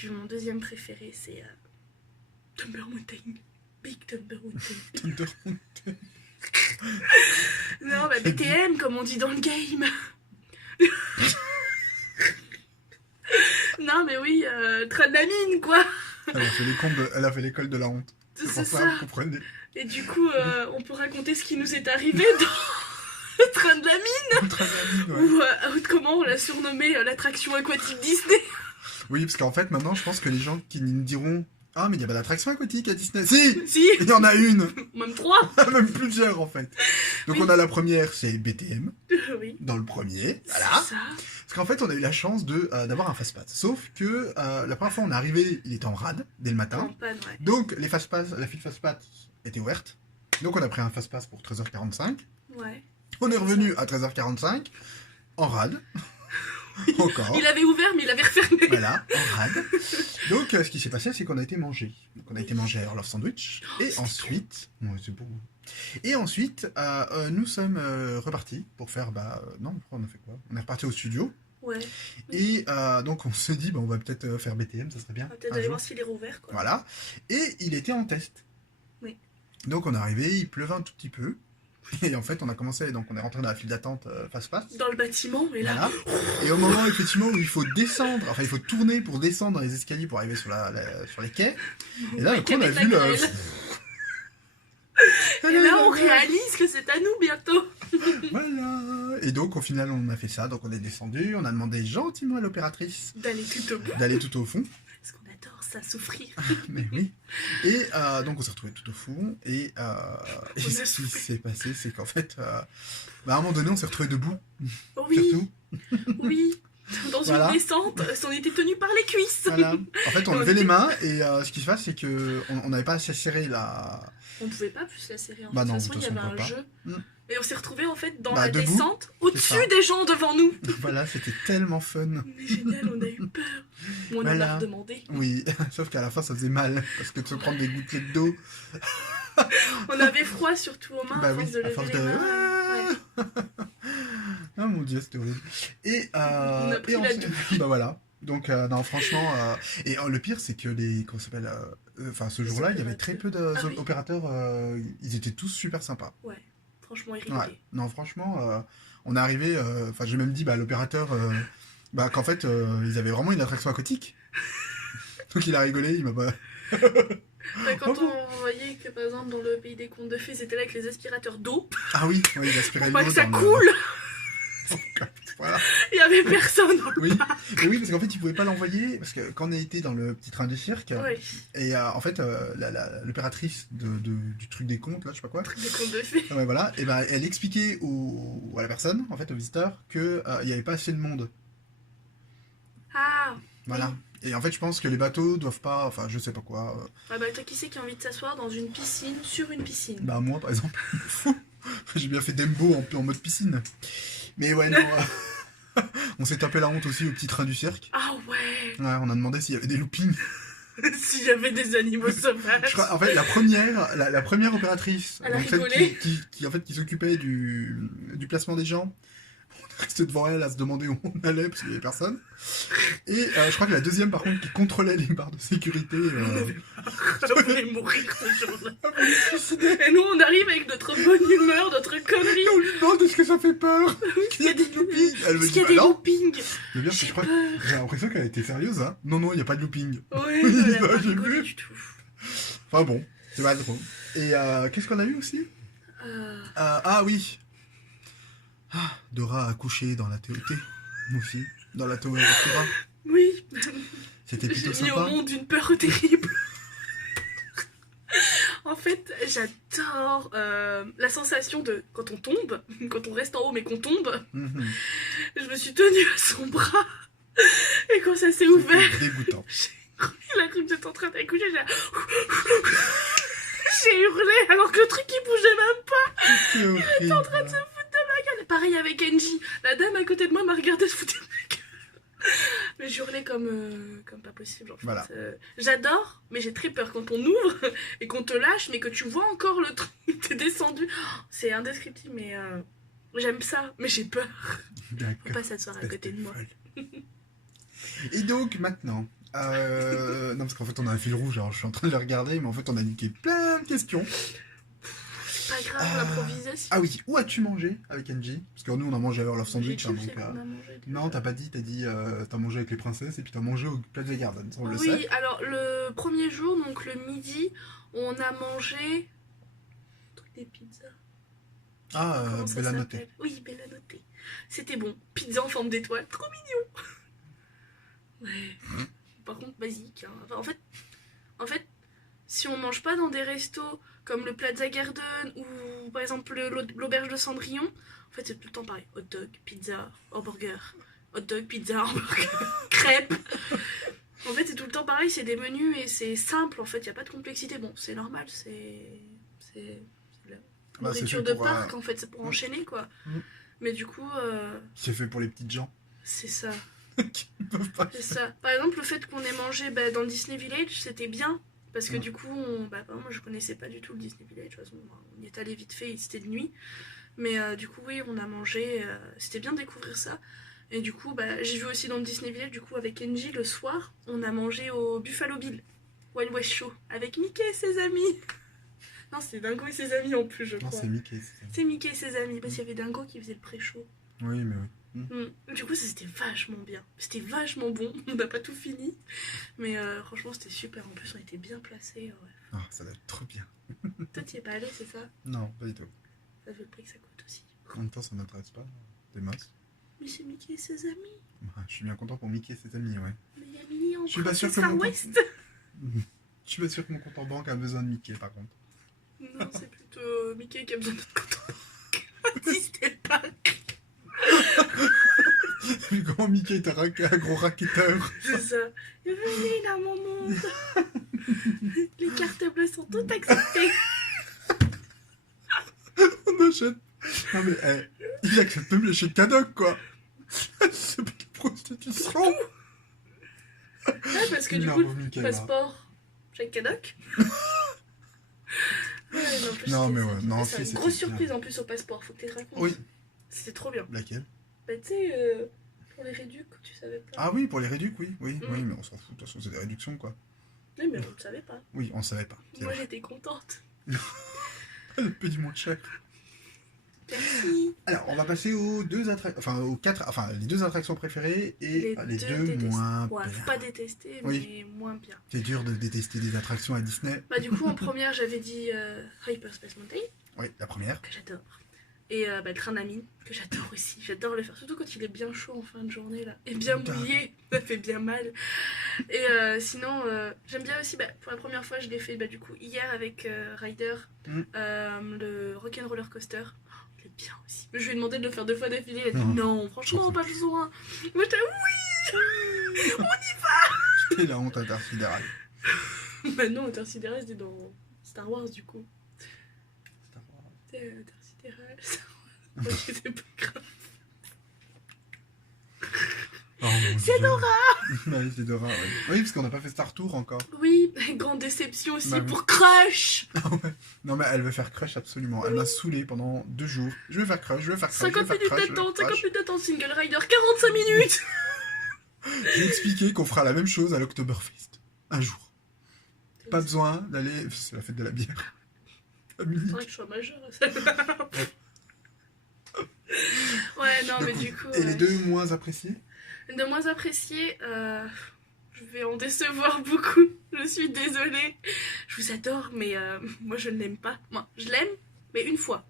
Puis mon deuxième préféré, c'est Thunder Mountain. Big Thunder Mountain. Thunder Mountain. Non, bah BTM, comme on dit dans le game. Non, mais oui, train de la mine, quoi. Elle a fait l'école de la honte. C'est pour ça. vous comprenez. Et du coup, on peut raconter ce qui nous est arrivé dans le train de la mine. Le train de la mine, ouais. Ou comment on l'a surnommé l'attraction aquatique Disney. Oui, parce qu'en fait, maintenant, je pense que les gens qui nous diront « Ah, mais il y a pas d'attraction aquatique à Disney !» Si, Si. il y en a une. Même 3. Même plusieurs, en fait. Donc, Oui. on a la première, c'est BTM, Oui. dans le premier. C'est Voilà. ça. Parce qu'en fait, on a eu la chance d'avoir un fast-pass. Sauf que la première fois, on est arrivé, il était en rade, dès le matin. Campagne, ouais. Donc, la file fast-pass était ouverte. Donc, on a pris un fast-pass pour 13h45. Ouais. On est revenu à 13h45, en rade. Encore. Il avait ouvert, mais il avait refermé. Voilà, en rade. Donc, ce qui s'est passé, c'est qu'on a été manger. Donc, on a été manger à Earl of Sandwich. Et ensuite... Ouais, c'est beau. Et ensuite, nous sommes repartis pour faire... non, on a fait quoi? On est reparti au studio. Ouais. Et donc, on se dit, on va peut-être faire BTM, ça serait bien. On va peut-être un aller jour. voir s'il est rouvert, quoi. Voilà. Et il était en test. Oui. Donc, on est arrivé, il pleuvait un tout petit peu. Et en fait, on a commencé, donc on est rentré dans la file d'attente face-face. Dans le bâtiment, et là... Voilà. Et au moment, effectivement, où il faut descendre, enfin, il faut tourner pour descendre dans les escaliers pour arriver sur les quais. Et là, Ouais, du coup, on a Québec, vu la le... grêle. Et là, on réalise que c'est à nous bientôt. Voilà. Et donc, au final, on a fait ça. Donc, on est descendu. On a demandé gentiment à l'opératrice D'aller tout au bout. d'aller tout au fond. Parce qu'on adore ça, souffrir. Mais oui. Et donc, on s'est retrouvé tout au fond. Et a ce qui souffert. s'est passé, c'est qu'en fait, à un moment donné, on s'est retrouvé debout. Oui, Surtout. oui. Dans Voilà. une descente, on était tenu par les cuisses. Voilà. En fait, on levait les mains. Et ce qui se passe, c'est qu'on n'avait pas assez serré la... On pouvait pas plus la serrer. En Bah fait. non, De toute de façon, il y toute avait façon, un on peut jeu. Et on s'est retrouvé en fait dans Bah, la debout, descente, au-dessus ça. des gens devant nous. Voilà, c'était tellement fun. Mais génial, on a eu peur. On en Voilà. a redemandé. Oui, sauf qu'à la fin, ça faisait mal. Parce que de se prendre des gouttelettes d'eau... On avait froid surtout aux mains Bah à force oui, de à lever force les de... mains. Ouais. Ah mon dieu, c'était horrible. Et, On a pris la ensuite- douche. bah voilà. Donc, non, franchement... Et le pire, c'est que les... Comment ça s'appelle ce Les jour-là, il y avait très peu opérateurs. d'opérateurs. Ils étaient tous super sympas. Ouais, franchement, il Ouais. rigolait. Non, franchement, on est arrivé... Enfin, j'ai même dit à l'opérateur qu'en fait, ils avaient vraiment une attraction aquatique. Donc, il a rigolé, il m'a pas... Enfin, quand Oh bon. on voyait que par exemple dans le pays des contes de fées, c'était là avec les aspirateurs d'eau, Ah oui, ouais, il aspirait pour pas l'eau que ça dans le- coule, Voilà. il y avait personne. Oui, et oui, parce qu'en fait, ils pouvaient pas l'envoyer, parce que quand on a été dans le petit train du cirque, Ouais, et en fait, l'opératrice du truc des comptes, là, je sais pas quoi, truc des contes de fées. ouais, voilà, et ben elle expliquait à la personne, en fait, au visiteur, que il y avait pas assez de monde. Ah, Voilà. Et en fait, je pense que les bateaux doivent pas, enfin, je sais pas quoi. ah bah toi qui sais qui a envie de s'asseoir dans une piscine, sur une piscine. Bah moi, par exemple, j'ai bien fait Dembo en mode piscine. Mais ouais, non. On s'est tapé la honte aussi au petit train du cirque. Ah ouais, Ouais, on a demandé s'il y avait des loopings. s'il y avait des animaux sauvages. Je crois, en fait, la première opératrice, Elle a donc celle rigolé. qui s'occupait du placement des gens, on restait devant elle à se demander où on allait parce qu'il n'y avait personne. Et je crois que la deuxième, par contre, qui contrôlait les barres de sécurité. Je voulais mourir ce jour-là. Et nous on arrive avec notre bonne humeur, notre connerie. On lui demande est-ce que ça fait peur qu'il y a des loopings. Elle me Est-ce dit qu'il y a bah des non. loopings? Le bien, c'est que je crois que Peur. j'ai l'impression qu'elle était sérieuse. Hein. Non, non, il n'y a pas de looping. Oui, Oui, elle a ça, pas j'ai rigolé vu. du tout. Enfin bon, c'est pas trop. Et qu'est-ce qu'on a eu aussi Ah oui. Ah, Dora a couché dans la TOT. Moi aussi. Dans la Tower of Terror. Oui, C'était plutôt j'ai mis au sympa. monde une peur terrible. En fait, j'adore la sensation de quand on tombe, quand on reste en haut mais qu'on tombe. Mhm. Je me suis tenue à son bras et quand ça s'est ouvert, C'était dégoûtant. il a cru que j'étais en train d'accoucher. J'ai hurlé alors que le truc il bougeait même pas. C'était horrible. Il était en train de se foutre de ma gueule. Pareil avec Angie. La dame à côté de moi m'a regardé se foutre de ma gueule. Mais j'hurlais comme pas possible en fait. Voilà. J'adore, mais j'ai très peur quand on ouvre et qu'on te lâche, mais que tu vois encore le truc, t'es descendu. Oh, c'est indescriptible, mais j'aime ça, mais j'ai peur. Faut D'accord. pas s'asseoir à côté de moi. Et donc maintenant, Non, parce qu'en fait, on a un fil rouge, alors je suis en train de le regarder, mais en fait, on a niqué plein de questions. Pas grave, l'improvisation. Ah oui, où as-tu mangé avec Angie? Parce que nous, on a mangé à Love Sandwich, hein, J'ai donc... dit qu'on a mangé déjà. Non, t'as pas dit, t'as dit t'as mangé avec les princesses et puis t'as mangé au Plaza Garden, ça on le Oui, sait. alors le premier jour, donc le midi, on a mangé des pizzas. Ah, Comment ça Bella Notte. s'appelle? Oui, Bella Notte. C'était bon. Pizza en forme d'étoile, trop mignon. Ouais. Par contre, basique. Hein. Enfin, en fait, si on mange pas dans des restos comme le Plaza Garden ou par exemple l'auberge de Cendrillon, en fait, c'est tout le temps pareil. Hot dog, pizza, hamburger. Hot dog, pizza, hamburger, crêpes. En fait, c'est tout le temps pareil, c'est des menus et c'est simple, en fait, il n'y a pas de complexité. Bon, c'est normal, c'est de la Bah, c'est nourriture fait de pour, parc, en fait, c'est pour enchaîner, quoi. Mm. Mais du coup, C'est fait pour les petites gens c'est ça, qui ne peuvent pas. c'est ça. Par exemple, le fait qu'on ait mangé dans Disney Village, c'était bien. Parce que du coup, moi je connaissais pas du tout le Disney Village, de toute façon, on y est allé vite fait, c'était de nuit. Mais du coup, oui, on a mangé, c'était bien de découvrir ça. Et du coup, j'ai vu aussi dans le Disney Village, du coup, avec Angie, le soir, on a mangé au Buffalo Bill, Wild West Show, avec Mickey et ses amis. Non, c'est Dingo et ses amis en plus, je Non, crois. c'est Mickey. C'est ça. C'est Mickey et ses amis, parce qu'il y avait Dingo qui faisait le pré-show. Oui, mais oui. Du coup, ça c'était vachement bien. C'était vachement bon. On n'a pas tout fini. Mais franchement, c'était super. En plus, on était bien placés. Ouais. Ah, ça doit être trop bien. Toi, t'y es pas allé, c'est ça? Non, pas du tout. Ça fait le prix que ça coûte aussi. En même temps, ça m'intéresse pas. Des masses. Mais c'est Mickey et ses amis. Ah, je suis bien content pour Mickey et ses amis, ouais. Mais il y a Minnie en Je suis pas sûr Princesse que Far mon West. Je suis pas sûr que mon compte en banque a besoin de Mickey, par contre. Non, c'est plutôt Mickey qui a besoin de notre compte en banque. Disney pas. Vu comment Mickey est un gros racketteur. C'est ça. Et venez dans mon monde. Les cartes bleues sont toutes acceptées. On achète. Non mais, il accepte même les chèques cadoc, quoi. C'est pas de prostitution. Ouais, parce que du Non, coup, bon, Mickey, le passeport, Jacques Cadoc. Ouais, Non, mais ouais, c'était non, ça, si, une c'était grosse bien. surprise en plus au passeport, faut que tu te racontes. Oui. C'était trop bien. Laquelle? Tu sais, pour les réducs, tu savais pas. Ah oui, pour les réducs, oui. Oui, Mm. oui, mais on s'en fout. De toute façon, c'est des réductions, quoi. Oui, mais on ne savait pas. Oui, on savait pas. C'est Moi, vrai. j'étais contente. Le petit moins cher. Merci. Alors, on va passer aux deux les deux attractions préférées et les deux détestés. moins Ouais, bien. faut pas détester, Oui. mais moins bien. C'est dur de détester des attractions à Disney. Du coup, en première, j'avais dit Hyperspace Mountain, Oui, la première. que j'adore. Et le train à mine, que j'adore aussi. J'adore le faire, surtout quand il est bien chaud en fin de journée, là. Et bien mouillé, ça fait bien mal. Et sinon, j'aime bien aussi, pour la première fois, je l'ai fait du coup hier avec Ryder, le Rock'n'Roller Coaster. Je l'ai bien aussi. Je lui ai demandé de le faire 2 fois d'affilée, elle a dit non, franchement, pas besoin. Moi, j'étais oui, on y va. Et la honte intersidérale. Non, Intersidéral, c'était dans Star Wars, du coup. C'était Intersidéral, Star Wars. Ok, c'est pas grave. Oh, mon C'est Dieu. Dora. Ouais, c'est Dora, oui. Oui, parce qu'on n'a pas fait Star Tour encore. Oui, grande déception aussi Oui. pour Crush. Ah ouais. Non, mais elle veut faire Crush absolument. Elle m'a saoulé pendant 2 jours. Je veux faire Crush, je veux faire Crush. 50 je veux faire minutes Crush, je veux d'attente, faire 50 Crush. minutes d'attente, Single Rider, 45 minutes. J'ai expliqué qu'on fera la même chose à l'Oktoberfest. Un jour. Pas besoin d'aller. C'est la fête de la bière. À Munich. Faudrait que je sois majeure à ça. Ouais, non, mais du coup. Et les deux moins appréciés? De moins apprécié, je vais en décevoir beaucoup. Je suis désolée. Je vous adore, mais moi je ne l'aime pas. Moi, je l'aime, mais une fois.